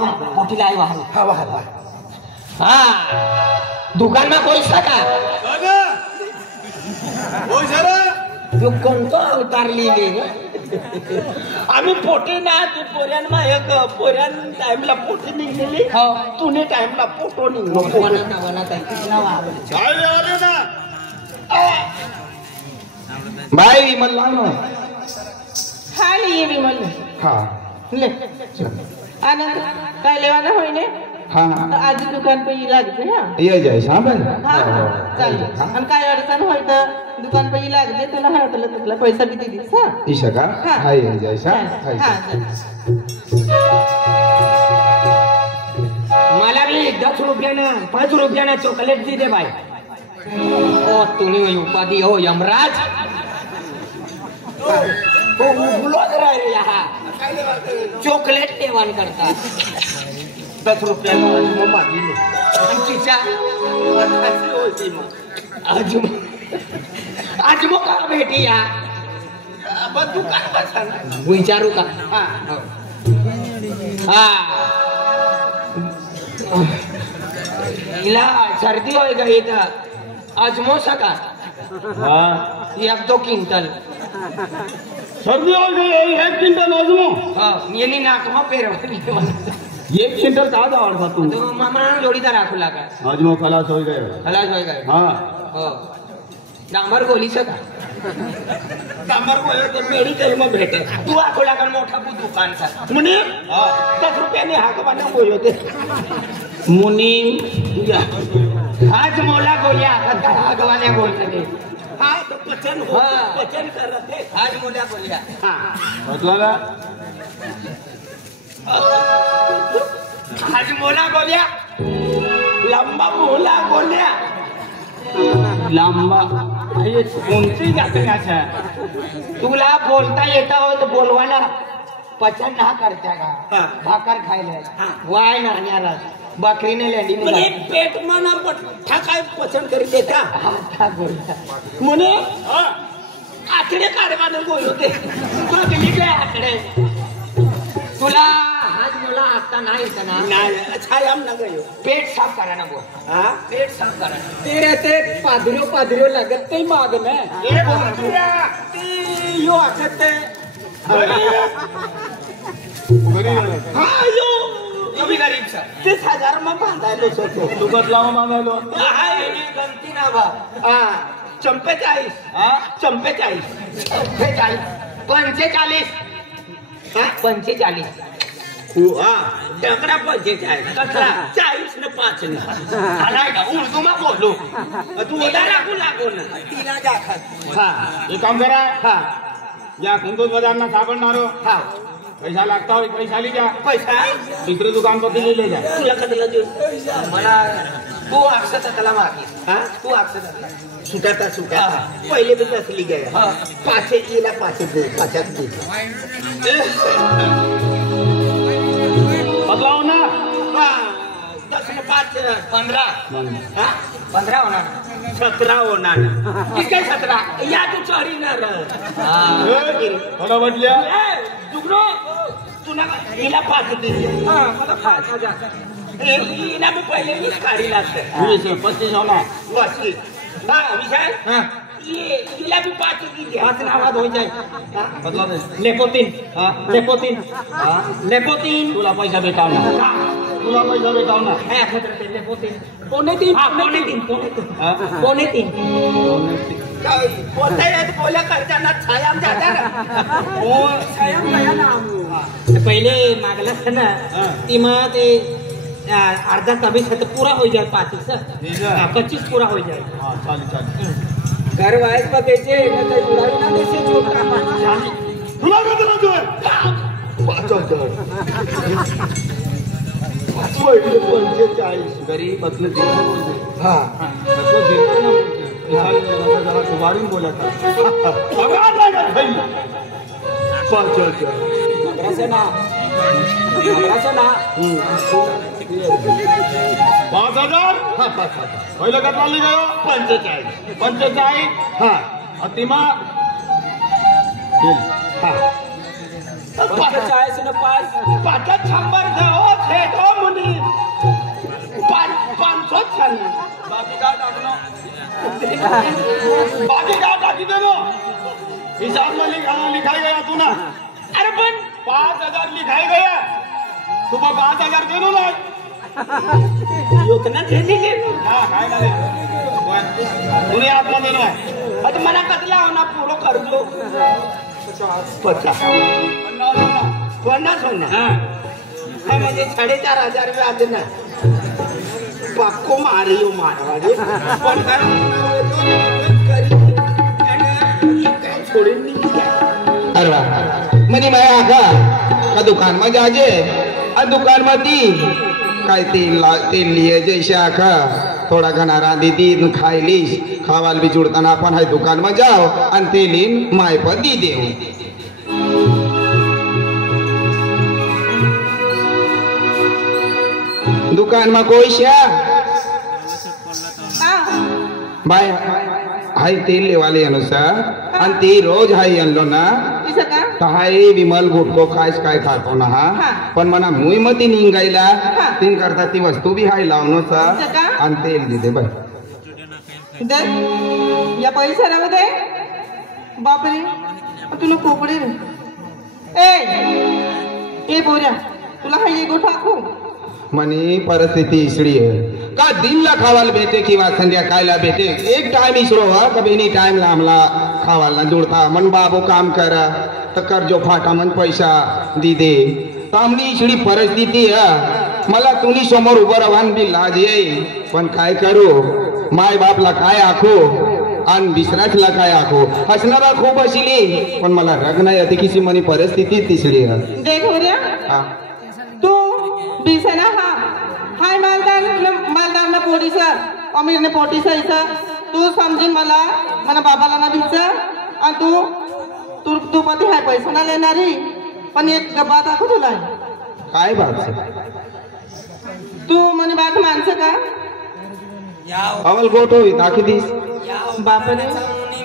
मोठीला आहे वाहन हा वाहन हा दुकानमा पैसा का तू कोणतं अवतार लिहिले आम्ही पोटे ना तू पोऱ्यान मायक पोऱ्यान टाइमला पोटे निघलेली तुने टाइमला फोटो निघलो बाई विमल लाव ना हा ये विमल हा ले आनंद काय लेवाना होईने हा आज दुकान पे लागते हा ये जायस हा बाई हा चालेल आणि काय अडचण होय तर दुकान पे लागले तुला हटलं तुला पैसा बी दिलीस हा ईशा का हा ये जायस हा मला बी 10 रुपयानं 5 रुपयानं चॉकलेट दे बाई ओ तुम्ही उपाधी हो यमराज तो उगलोच राहिले हा चॉकलेट देवाण करतात 10 रुपयानं मागितले तिच्या आजमो का भेटी या दुकान बसा विचारू का हा हिला सर्दी होय का इथं आजमो सका एक 2 क्विंटल सर्दी हो गई 1 क्विंटल आजमो येली नाकमा पेरवली 1 क्विंटल का आवडता तू तो मामा जोडीदार राखू लागा आजमो खलास हो गए खलास होय काय हा हो डांबर गोली सका डांबर गोली तर मेडिकल में भेटे तू आखो लागा मोठा दुकान सा मुनी 10 रुपयाने हाकवाना बोलते मुनी आज मोला गोल्या हाकवाने बोलते हा तो पचन हो पचन करते आज मोला गोल्या हा मतलब आज मोला गोल्या लंबा मोला गोल्या लांबा ये कोणती जाते का तुला बोलता येता हो तर बोलवाना पचन ना करत्या का भाकर खायला वाय ना न्याला बकरीने लेंडी म्हणजे पेट मना पठ्ठा काय पचन करी देता म्हणे आकडे काढवानं बोलवते आकडे तुला आज मला आता नाही ना छायाम ना गयो पेट साफ करा ना बोल हा पेट साफ करा तेरे ते पादरियो लगत ते माग में ते यो आखते हा यो भी गरीब सा 30,000 में बांधायलो सोचो तू बदलाव मागायलो हाय गंती ना बा हा चंपे 40 हा चंपे 40 45 हा 45 हा टकरा 45 कचरा 40 ने 5 ने आलाय का उर्दू में बोलो तू उधर लागू लागो ना तिला दाखल हा एक काम करा हा या कुंदूस बाजारना सापडणारो हा पैसा लागता हो पैसा ली जा पैसा दुसरे दुकान पर ले जा तुला कदला देऊ मला तू अक्षता त्याला मागे हा तू अक्षता सुटाता सुटा पहिले भी असली गया हा पाचे येला पाचे दे पाचात दे बदलाव ना हा 10 ने 5 15 हा 15 होणार 17 होणार किसके 17 या तू चोरी ना र थोडा बदल्या दुगरो तुला हिला 5 दे हा मला 5 हिला मी पहिले 20 काढी लागते 25 होणार बस हा विशाल ये हिला भी 5 दी दे 5 नावात हो जाय बदला दे लेपोतीन लेपोतीन तुला पैसा भेटाव ना तुला पैसा भेटाव ना लेपोतीन कोणे तीन पोने तीन बोलता येत बोल्या करताना छायाम जाता हो छायाम गया ना पहिले मागला ना ती मग ते अर्धा कमी से पूरा हो जाए 25 पूरा हो जाए हाँ चालेल घर वाईज बघायचे ना काही उडावी ना देशे छोटा तुला किती नजर 5,000 गरीब असले हा जरा दुबारी बोला था पगार लागत भाई 5,000 ना 5,000 पहिलं कटला गयो 45 हा अतिमा हा 45 ने 5 5 शंभर हो बाकी का टाकी दे ना हिसाब में लिखाई गया तू ना अरे पण 5,000 लिखाई गया तुम्हें 5,000 दे दो ना योजना केली हाँ काय ना तुझे आत्मा देना है आता मला कसला होणार पुढं करतो 50 होणार हा म्हणजे 4,500 रुपये आले ना पक्को मारियो मारवाडी पण अरे मनी मैं आगा का दुकान में जाजे आ दुकान में दी काय तेल लिए जैसे आखा थोड़ा घना रांधी दी खाई लीस खावाल भी जुड़ता अपन है दुकान में जाओ अन तेलीन माए पर दी दे दुकान में कोई शा भाई हाय तेल लेवाले अनुसार आणि ते रोज हाय आणलो ना हाय विमल गुटको खायस काय खातो ना हा पण मना मुई मती निघायला तीन करता ती वस्तू बी हाय लावनो सा आणि तेल दे बाय या पैसा राहू दे बापरे तुला कोपडे ए बोऱ्या तुला हाय ये गोठा टाकू मनी परिस्थिती इसड़ी है का दिन ला खावाल भेटे किंवा संध्याकाळला भेटे एक टाइम इसरो हा कभी एनी टाइम ला हमला खावाला जुड़ता मन बाबो काम करा तर कर्जो फाटा मन पैसा दी दे तर आमनी इसड़ी परिस्थिती है मला तुनी समोर उभं राहून बी लाज येई पण काय करू माय बापला काय आखो आणि दुसऱ्याचला काय आखो हसणारा खूप असली पण मला रग नाही येते किसी मनी परिस्थिती तिसरी है देख हो रहा तू बिसना हाय मालदार ना पोटीस अमीर ने पोटीस तू समजीन मला मना बाबाला ना बीच आणि तू पती हाय पैसा ना लेणारी पण एक बात आखो तुला काय बात तू मनी बात मानस का अमल गोटो दाखी दिस बापरे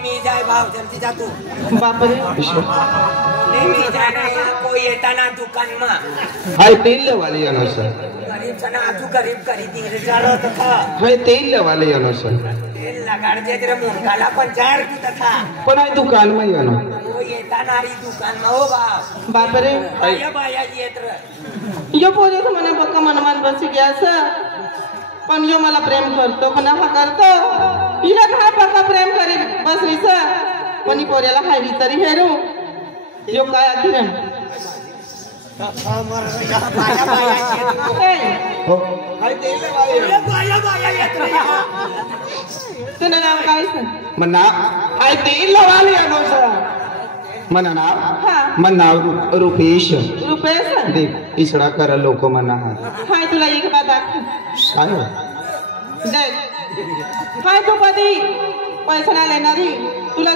मी जाय भाव जल्दी जा तू बापरे मी जाना कोई येताना दुकान मा हाय तेल वाले अनुसार गरीब जना तू गरीब खरीदी रे जारो तो खा हाय तेल वाले अनुसार तेल लगाड़ दे तेरे मुंडकाला 50 की तथा पण हाय दुकान में येनो वो येताना री दुकान मा हो भाव बापरे बाया येत रे यो पोरे तो मना बक्का मनमान बसी गया स पण यो मला प्रेम करतो पण हा करतो हिला काय पक्का प्रेम करी बसली स पण पोऱ्याला हाय तरी हेरू यो काय अखिरण हो बाया येत रे तुझं नाव काय स मना हाय तेल वाले अनुसार मना नाव हा मन नाव रुपेश रुपेश देख इसड़ा कर लोक मना हाय तुला एक बात दाखव काय हो देख हाय तू पती पैसा ना लेणारी तुला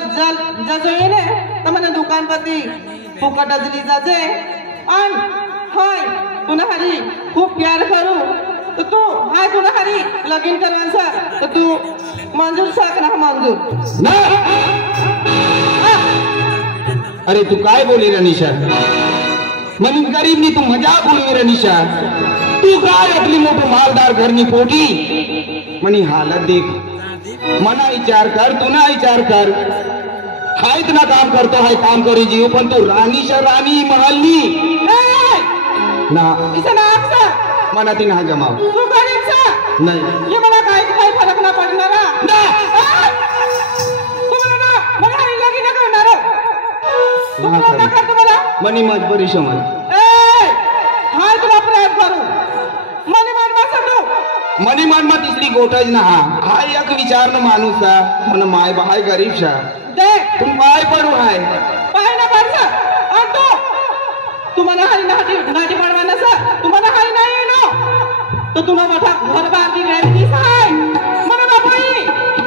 जज येणे तर मला दुकान पती फुकट अजली जाजे आणि हाय तुला हरी खूप प्यार करू तर तू हाय तुला हरी लगीन करवांचा तर तू मंजूर साक ना मंजूर ना अरे तू काय बोले रनिशा म्हणून गरीब नी तू मजाक बोलवी रनिशा तू काय आपली मोठं मालदार घरनी पोटी मनी हालत देख मना विचार कर तू ना विचार कर हाय इतना काम करतो हाय काम करी जीव पण तू राणीशा राणी महलनी ना इसे ना आपसा मना ती ना जमाव तू गरीब सा नाही ये मला काय फरक ना पडणार ना तुम्हाला मला हरी लगीन करणार तुम्हाला मनी मजबुरी समज हाय तुला प्रयत्न करू मनी मान बसतो मनी मन मत इसली गोटज ना हा एक विचार न माणूस मन माय बाय गरीब शा देख तुम पाय पडू हाय पाय ना पडसा आणि तुम्हाला हरी नाटी पडवाना सा तुम्हाला हरी नाही येनो तो तुम्हा मोठा घर बांधी गॅरंटी हाय मला बाबाई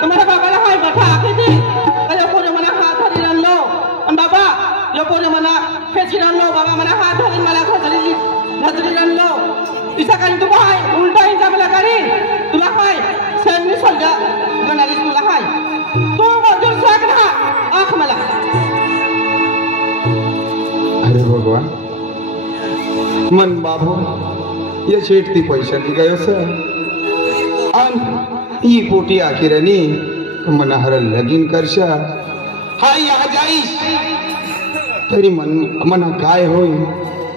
तुम्हाला बाबाला हाय मोठा आखेती कयो कोणी मला हात हरी आणलो आणि बाबा यो कोणी मला फेची आणलो बाबा मला हात हरी मला घसरी आणलो इसा काही तू हाय उलटा इंचा मला करी तुला हाय सेमी सल्ला म्हणाली तुला हाय तू मंजूर साक ना आख मला अरे भगवान मन बाबू ये शेठ ती पैसा दी गयो सर ही पोटी आखिरनी मना हर लगीन करशा हाय या जाईस तरी मना काय होई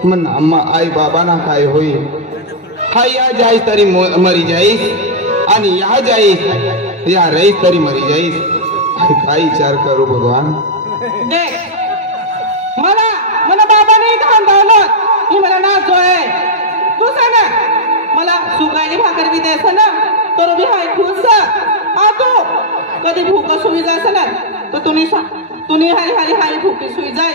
मन अम्मा आई बाबा ना काय होई हाय या जाईस तरी मरी जाईस आणि या जाईस या रईस तरी मरी जाईस काय विचार करू भगवान देख मला मला बाबाने धान धावलं की मला नाचोय तू सांग मला सुकायली भाकर बी द्यायचं ना तर बी हाय खुश आ तू कधी भूक सुई जायचं ना तर तुम्ही हरी हरी हाय भूकी सुई जाय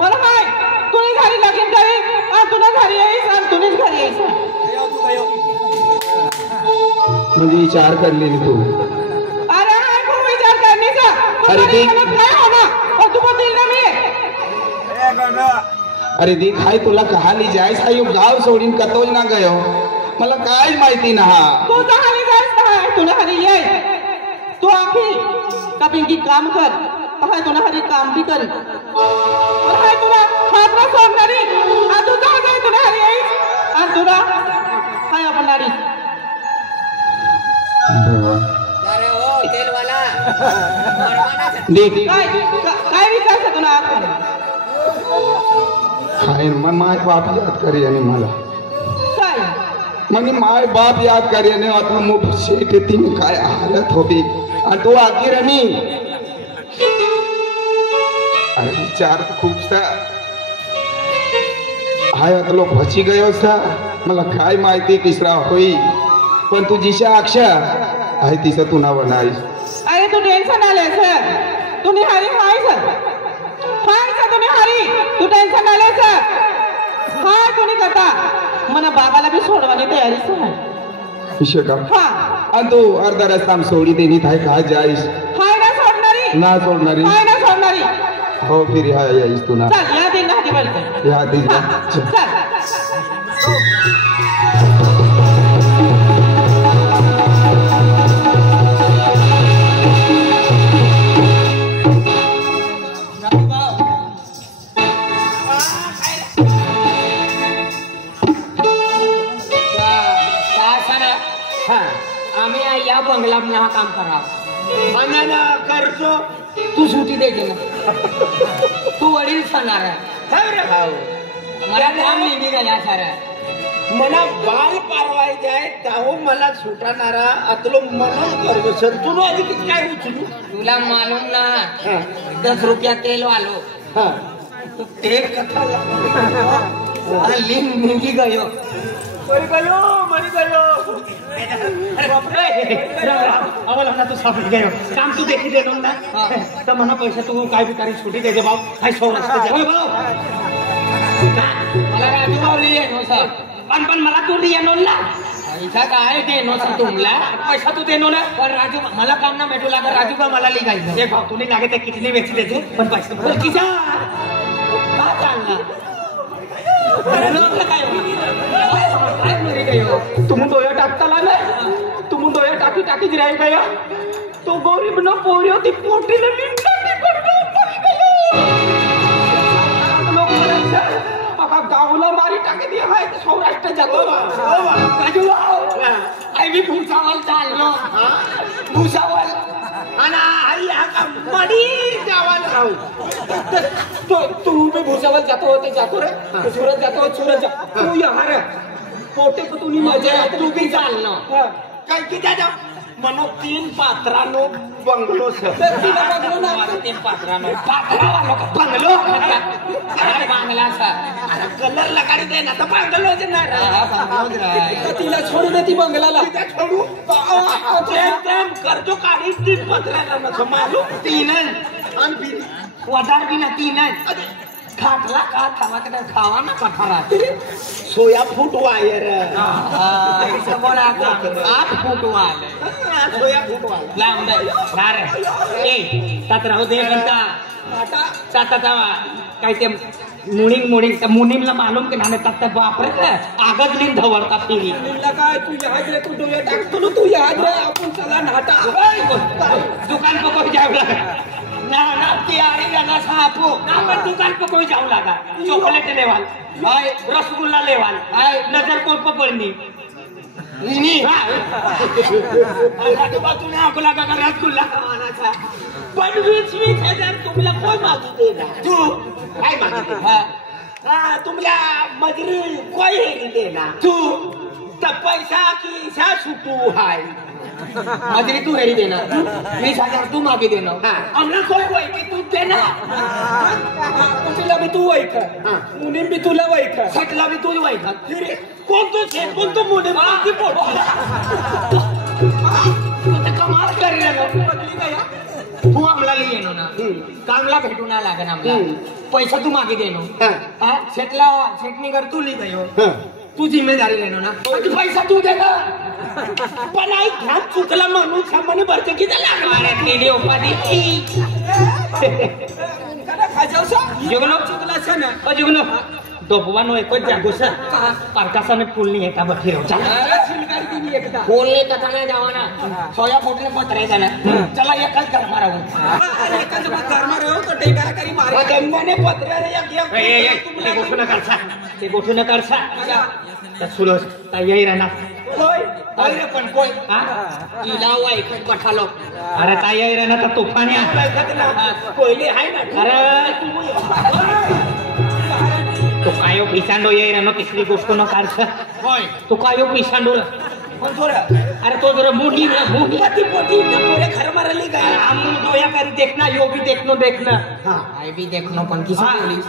पण हाय तुम्ही घरी लगीन करी आणि तुला घरी यायच आणि तुम्हीच घरी यायचं म्हणजे विचार करली तू अरे हाय खूप विचार करण्याचा अरे ठीक काय होणार और तू बोल ना मी अरे देख हाय तुला कहाली जायस हाय गाव सोडीन कतोज ना गयो मला काय माहिती ना तू कहाली जायस हाय तुला हरी याय तू आखी कभी की काम कर हाय तुला हरी काम भी कर और हाय तुला हात ना सोडणारी आ तू जा जाय तुला हरी यायस आणि तुला हाय आपणारी अरे ओ तेलवाला देख काय विचारतं तुला हाय माय बाप याद करे आणि मला काय म्हणे माय बाप याद करे आणि आता मोठ शेट ती काय हालत होती आणि तू आगी रमी अरे विचार खूप सा हाय आता लोक फसी गयो सा मला काय माहिती तिसरा होई पण तू जिशा अक्षा आहे तिचा तू नाव बनाईस अरे तू टेन्शन आले सर तुम्ही हरी हाय सर तुम्ही हरी तू टेन्शन आले सर हाय कोणी करता मना बाबाला बी सोडवानी तयारी सर शेटा हा आणि तू अर्धा रस्ता सोडी देणी थाय का जाईस हाय ना सोडणारी ना सोडणारी हाय ना सोडणारी हो फिर हाय याईस तू ना चल या दिन हाती बोलते या दिन चल आम्ही या बंगलात ना काम करावं आम्हाला करतो तू सुट्टी द्यायची ना तू वडील सणार मला काम नेहमी गेला सारं मला बाल पारवायचे आहे त्याहो मला सुटणारा आतलो म्हणून करतो सर तुला आधी काय उचलू तुला मालूम ना 10 रुपया तेल वालो हा तू ते कथा लिंग निघी गयो मरी गयो आम्हाला म्हणा तू सापड गयो काम तू देखी देतो ना तर म्हणा पैसा तू काय भिकारी सुटी द्यायचे भाऊ काय मला राजू भाऊ येनो सर पण मला तू येनो ना पैसा काय देनो सर तुमला पैसा तू देनो ना पण राजू मला काम ना भेटू लागा राजू का मला लिहायचं हे भाऊ तुने लागे ते किती वेची देते पण पैसा किसा का चालला तुम्ही डोया टाकताला नाही तुम्ही डोया टाकी टाकीच राही गया तो गरीब न पोरी होती पोटीला गावला मारी टाकी दी हाय सौराष्ट्र जातो राजू भाऊ आई मी भुसावल चाललो भुसावल आणि आई हा मडी गावाला राहू तू मी भुसावल जातो ते जातो रे सुरत जातो सुरत तू यहाँ रे पोटे को तू मजा तू भी चालना काय की दादा मनो 3 पात्रानो बंगलो सर 3 पात्रानो पात्रावालो का बंगलो अरे बांगला सर अरे कलर लगाडी दे ना तर बंगलो दे ना तिला छोडू दे ती बंगलाला छोडू प्रेम करतो काढी 3 पत्राला ना मालूम 3 आणि वदार भी ना 3 खाटला का थांबा तर खावा ना पठारात सोया फूट वायर बोला 8 फूट वाले सोया फूट वायर लांब नारे ए तात राहू दे घंटा आता काय ते मुनिंग त्या मुनिंगला मालूम की नाही तात बापरे आगच लिन धवरता फिरी काय तू याद रे तू डोळे टाकतो ना तू याद रे आपण चला नाटा दुकान पकड जाऊ लागा ना तैयारी ना सापो आपण दुकान पकड जाऊ लागा चॉकलेट लेवाल भाई रसगुल्ला लेवाल भाई नजर को पकडनी नहीं बाजूने अकोला का रसगुल्ला खावाना था पण 20,000 तुमला कोण मागू देना तू काय मागितले हा तुमला मजरी कोई हेरी देना तू तर पैसा की सुटू हाय मजरी तू हेरी देना 20,000 तू मागे देना आम्हाला कोई वय की तू देना तुला भी तू वय का मुनीम भी तुला वय का सटला भी तू वय का फिर कोण तो मुनीम की पोट तू कमाल कर रहा बदली गया तू आम्हाला येनो ना कामला भेटू ना लागन आम्हाला पैसा तू मागे देनो हा शेटनी कर तू ली गयो तू जिम्मेदारी लेनो ना पैसा तू दे ना पण आई ध्यान चुकला म्हणून सामान्य भरते की लागणार केली उपाधी जुगनो चुकला ना जुगनो दोपवानो एक जागो सर पारकासाने फूल नहीं है बठी रहो फूल नहीं कथा नहीं जावाना सोया फूटने पतरायचा ना चला एकच घर मारावं एकच घर मारावं तो टेकारा करी मारा गंगाने पत्र्याने एक ते गोठू न करसा त्या सुरस ताई राणा कोई ताई पण कोई हां इलावा एक पठालो अरे ताई राणा तर तोफानी कोयले आहे ना अरे तो कायो पिसांडो ये रानो किसली गोष्ट न काढ होय तो कायो पिसांडो पण थोड़ा अरे तो जरा मुंडी ती पोटी पूरे घर मारली गया हम दोया करी देखना यो भी देखना हां आई भी देखनो पण किसी पुलिस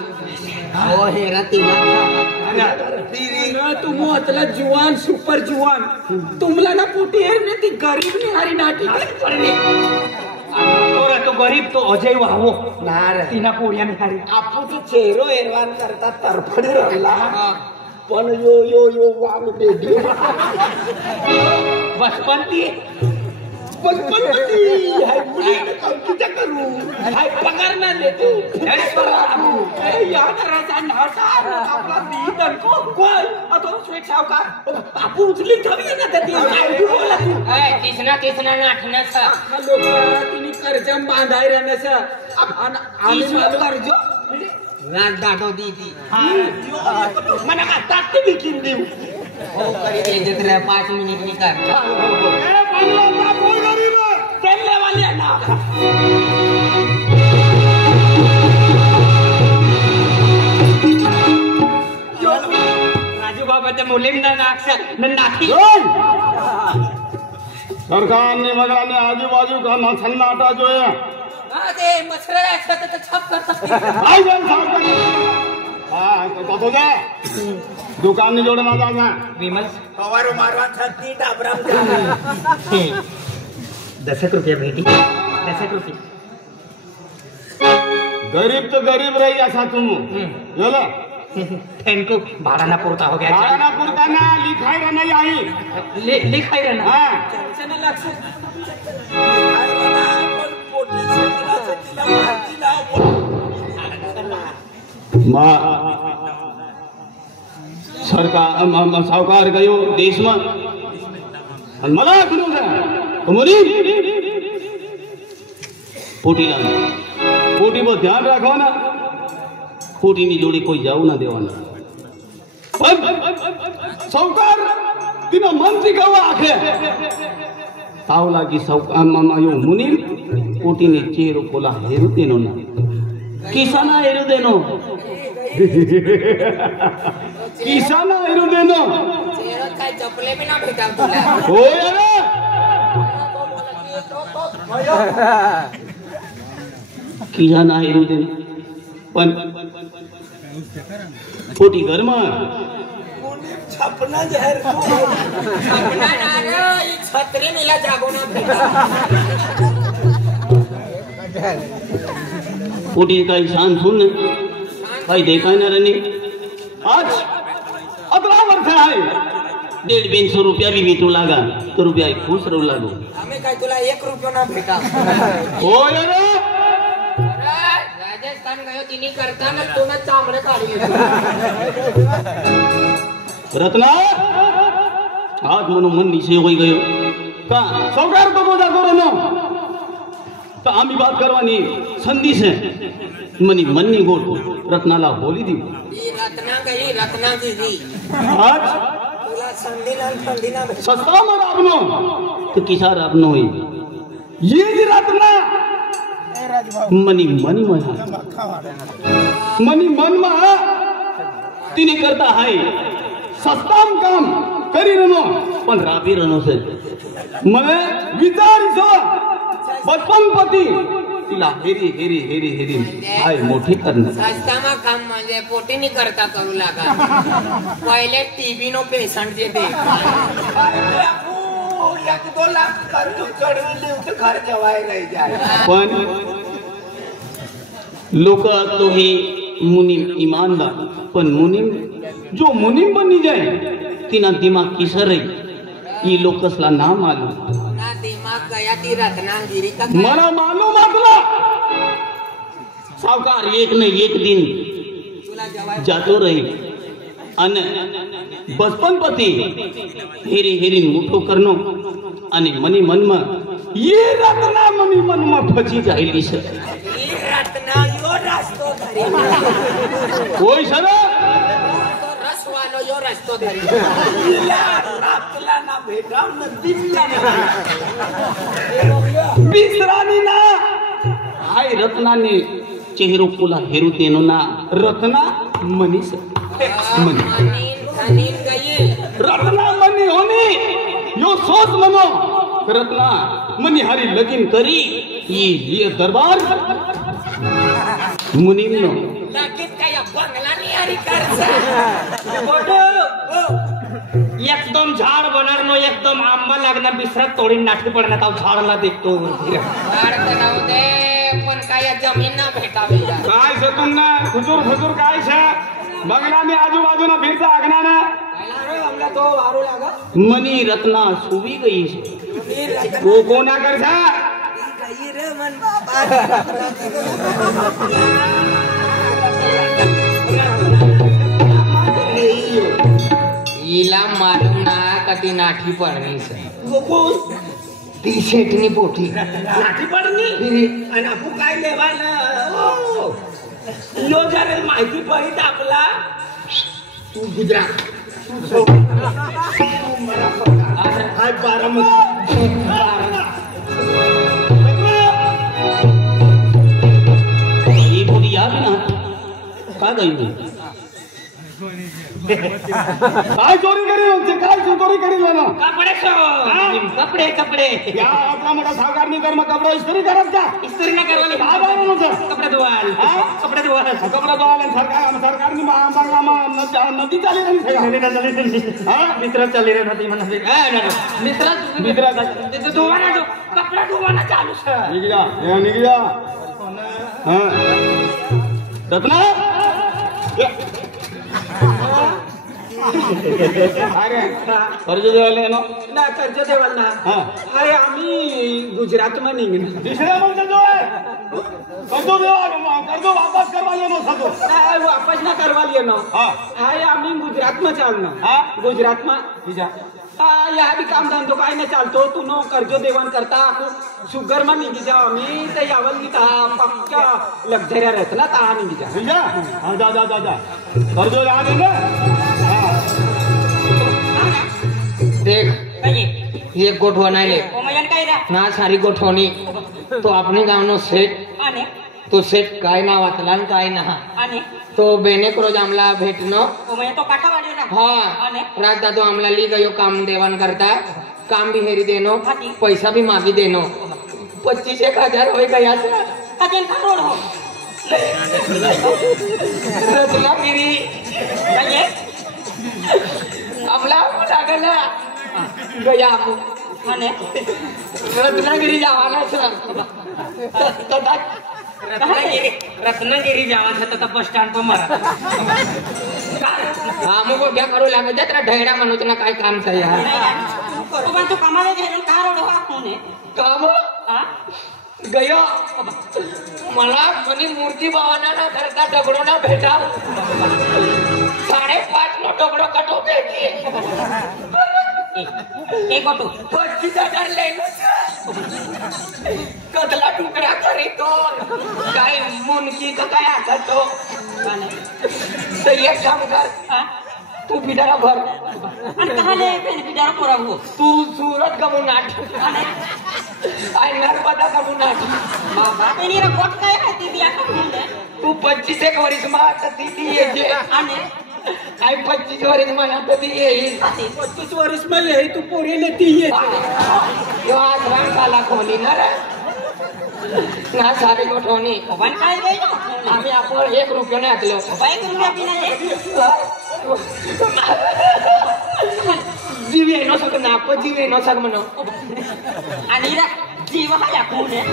ओ हेरा तिला फिर तू मोतला जुवान सुपर जुवान तुमला ना पोटी ने ती गरीब ने हरी नाटी पडली तोरा तो गरीब तो अजय वाहो नार तिना पोरिया ने हरी आपू तो चेहरो एरवान करता तरफडी राहिला पण यो वांग बेडी बचपनती हाय मुली किती करू हाय पगार ना लेतो अरे यार राजा नाटा आपला दी दनको कोण अतो स्वीट सावकार आपू उचली ठेवी ना ते काय बोला तू ए तिसना नाठनस लोक तिनी कर्जम बांधाय रहनस आम्ही कर्ज राग दाटो दीदी मना का तात्ते बिकिन देऊ हो करी दे जरा 5 मिनिट निकाल ए बंगला का कोई गरीब तेले वाले ना राजू बाबा ते मुलींना नाक्षर नाठी सरकार ने मगराने आजू-बाजू का सन्नाटा जो है ते मछरा छत तो छप करता आई जान साहब हां तो तो जा दुकान ने जोड़ना जाना विमल हवारो मारवा छत्ती डाबराम 10 रुपया भेटी 10 रुपये गरीब तो गरीब रही ऐसा तुम बोला थैंक यू भाड़ाना पुरता हो गया भाड़ाना पुरता ना लिखाई रहा नहीं आई लिखाई रहना हां टेंशन लक्ष सरकार सावकार गयो देश में मला करू तुम्हारी पोटी पर ध्यान रखो ना पोटी ની જોડી કોઈ જાવું ના દેવાના सावकार तिना मन शिकावा आखे तावला की सावकार यो मुनी पोटी ने चेहरो कोला हेरू देनो ना किसाना हेरू देनो किसाना हेरू देनो चेहरा काय चपले भी ना भेटाव तुला हो यार किसाना हेरू देनो पण पोटी घर में छपना जहर छपना ना रे ई छतरी नीला जागो ना भेटा पोटी का शान सुन भाई देखा ना रनी आज 18 वर्ष आहे 150 रुपया भी भेटू लागा तो रुपया खुश रहू लागो हमें काय तुला 1 रुपया ना भेटा हो यार राजस्थान गयो तिनी करता ना तू ना चामडे काढी रत्ना आज मनो मन निश्चय होई गयो का सावकार तो बोजा करो नो तो आम्ही बात करवानी संधी से मनी मन्नी गोल रत्नाला बोली दी ई रत्ना गई रत्ना दीदी आज तुला सस्ता में राबनो तो किसा राबनो होई ये जी रत्ना मनी मन मा तिने करता हाय सस्ताम काम करी रनो पण राबी रनो से मने विचारिसो बचपन पती तिला हेरी हाय मोठी करणं सस्तामा काम म्हणजे पोटी नाही करता करू लागा पहिले टीबी नो पेशंट जे दे 1-2 लाख कर्ज चढवले होते घर जवाय नाही जाय पण लोक तो हे मुनीम ईमानदार पण मुनीम जो मुनीम बनी जाए तिना दिमाग की सर ये लोकसला ना मालूम ना दिमाग गया ती रत्नागिरी का मला मालूम आपला सावकार एक न एक दिन जातो रही अन बचपन पती हेरी मुठो करनो आणि मनी मन में ये रत्ना मनी मन में फची जायली से ये रत्ना यो रस्तो धरी कोई सर तो रसवालो यो रस्तो धरी रातला ना भेटाव ना दिसला बिसरानी ना हाय रत्नाने चेहरो कोला हेरू तेनो ना रत्ना मनीस मनी धनीन गई रत्ना मनी होनी यो सोच मनो रत्ना मनी हरी लगीन करी ये दरबार मुनीम नो लगीत काय बंगला नाही हरी करसा एकदम झाड बनणार नो एकदम आंबा लागणार बिसरात तोडीन नाटकी पडण्यात आव झाडाला देखतो झाड तर दे पण काय जमीन ना भेटावी काय सतून ना खुजूर काय छे बंगला में आजूबाजूना फिरता आगना ना हमला तो वारो लागा मनी रत्ना सुवी गई छे वो कोना करछा गई रे मन बाबा हिला मालूम ना कधी नाठी पडणी ती शेटणी पोटी लाठी पडली आणि आपण काय लेवायला यो जरा माहिती पडली आपला तू गुजरात हाय बारामती ये बोली याद ना का गई काय चोरी करी होते काय चोरी करी लेना कपडे कपडे कपडे या आपला मोठा सावकार नाही कर मग कपडा इस्त्री करत का इस्त्री न करवाली काय बाहेर नव्हतं कपडे धुवाल कपडे धुवाल कपडा धुवायला सरकारने बंगला नदी चाली नाही मित्र चालली रे नदी म्हणा मित्र धुवाना कपडा धुवाना चालू निघ जा रत्ना अरे कर्ज देवाले ना ना कर्ज देवाल ना अरे आम्ही गुजरात में निघणार दुसऱ्या म्हणतो जो आहे कर्ज वापस करवा लेनो सतो वापस ना करवा लियो हाय आम्ही गुजरात में चालना गुजरात में यहाँ भी काम धंधो काय नाही चालतो तू नो कर्ज देवान करता शुगर में निघी जाओ आम्ही ते यावल की पक्का लक्झरी रहता ता निघी जा जा कर्ज या दे ना देख एक गोठवा नाही ले ना सारी गोठवणी तो आपणे गाव नो सेट तो सेट काय ना वाचला काय ना तो बेनेक रोज आमला भेटनो तो काठावाडी ना हाँ रात दादो आमला ली गयो काम देवान करता काम भी हेरी देनो पैसा भी मागी देनो 25,000 हो गया हो रत्नागिरी आमला लागला गया रत्नागिरी जावाला रत्नागिरी जावा तर बस स्टँड पर मरा हा मग क्या करू लागत जरा ढेडा म्हणून ना काय काम आहे पण तू कामाला गेलो का रोड हा काम गयो मला म्हणे मूर्ती भावाना ना धरता दगडो ना भेटा 5.5 नो दगडो कटो भेटी एक ऑटो 25,000 लेनो कदला टुकड़ा करी तो काय मुनकी का काय आता तो तो एक काम कर तू बिडारा भर आणि कहाले पेन बिचारा पोरा हो तू सूरत का मुनाट आई नर्मदा का मुनाट बाबा पेनी रा गोट काय आहे ती बिया का मुंडे तू 25 एक वर्ष में आता दीदी ये जे आणि आई 25 वर्ष में आता दी ये 25 वर्ष में यही तू पोरी लेती है यो आज रंग काला खोली ना रे ना सारे गोठवणी वन काय गई आम्ही आपण 1 रुपयाने हाकलो 1 रुपया पिना जीव येणं सग नाप जीव येणं सग म्हणो आणि रा जीव हा या कोण आहे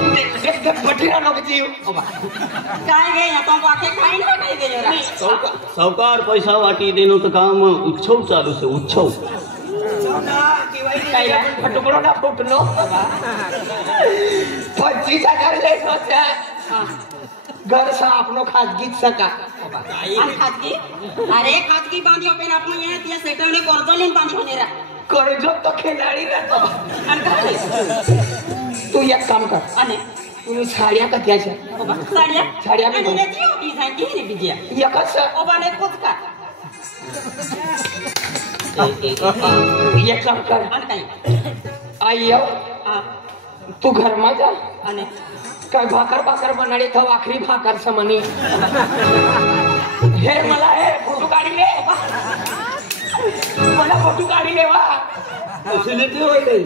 बठीरा नको जीव काय गई ना तो वाके खाई ना काय गई रा सावकार पैसा वाटी देणं तर काम उत्सव चालू आहे उत्सव काय फटुकडो ना फुटलो 25,000 ले होत्या घर सा आपनो खाजगीत सका आणि खाजगी अरे खाजगी बांधी पेन आपण ये त्या सेटलने कर्जलीन बांधी होणे रा कर्ज तो खिलाडी रहतो आणि काय तू एक काम कर आणि तुम्ही साड्या का त्याच्या साड्या साड्या आणि ने ती डिझाइन की रे बिजिया एकच ओबाने कोच का एक काम कर आणि काय आई येऊ तू घर में जा आणि काय भाकर बनाडी था आखरी भाकर समनी हे मला हे फोटो काढी ले मला फोटो काढी ले वा असले ते होय गई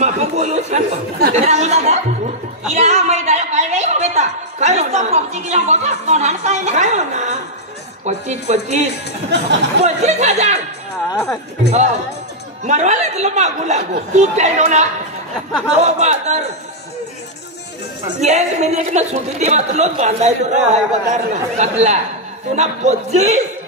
माका बोलो छान तेरा दादा इरा मै दादा काय गई हो बेटा काय तो पबजी की बोटा कोण हान काय ना काय होना 25,000 मरवाला तुला मागू लागो तू त्यानो ना हो बातर 1 मिनिट में सुटी देवा तुला बांधायलो रे भाई बकार ना कपला तू ना 25